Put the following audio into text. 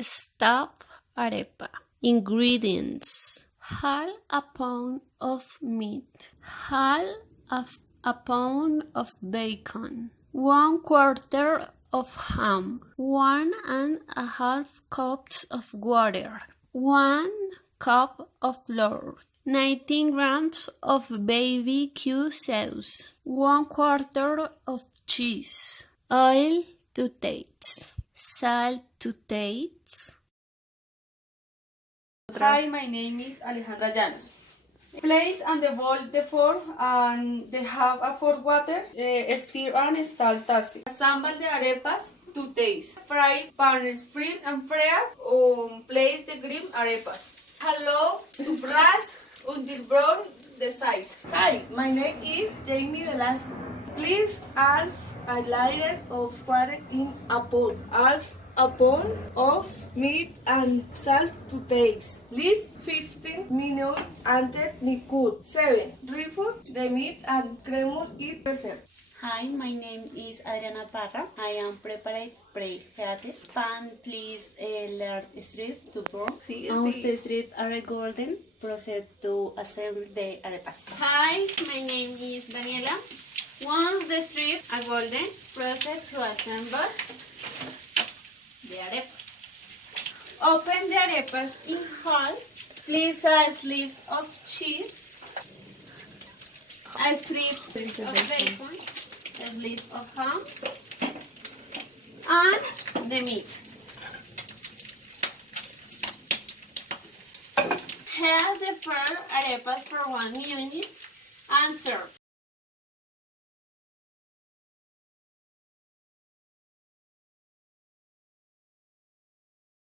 Stuffed arepa. Ingredients: half a pound of meat, half of a pound of bacon, 1/4 of ham, 1.5 cups of water, 1 cup of flour, 19 grams of barbecue sauce, 1/4 of cheese, oil to taste, salt to taste. Hi, my name is Alejandra Llanos. Place on the bowl the fork and they have a for water, stir and start tasting. Assemble the arepas to taste. Fry pan fried and fried or place the green arepas. Allow to braise until brown the size. Hi, my name is Jamie Velasco. Please half a liter of water in a pot. Half a pound of meat and salt to taste. Leave 15 minutes until it cooked. 7. Refute the meat and cremor it preserved. Hi, my name is Adriana Parra. I am prepared pre-heated. Pan please learn street to burn. Once the street are golden, proceed to assemble the arepas. Hi, my name is Daniela. Once the strips are golden, proceed to assemble the arepas. Open the arepas in half. Place a slip of cheese, a strip of bacon, a slip of ham, and the meat. Heat the first arepas for 1 minute and serve.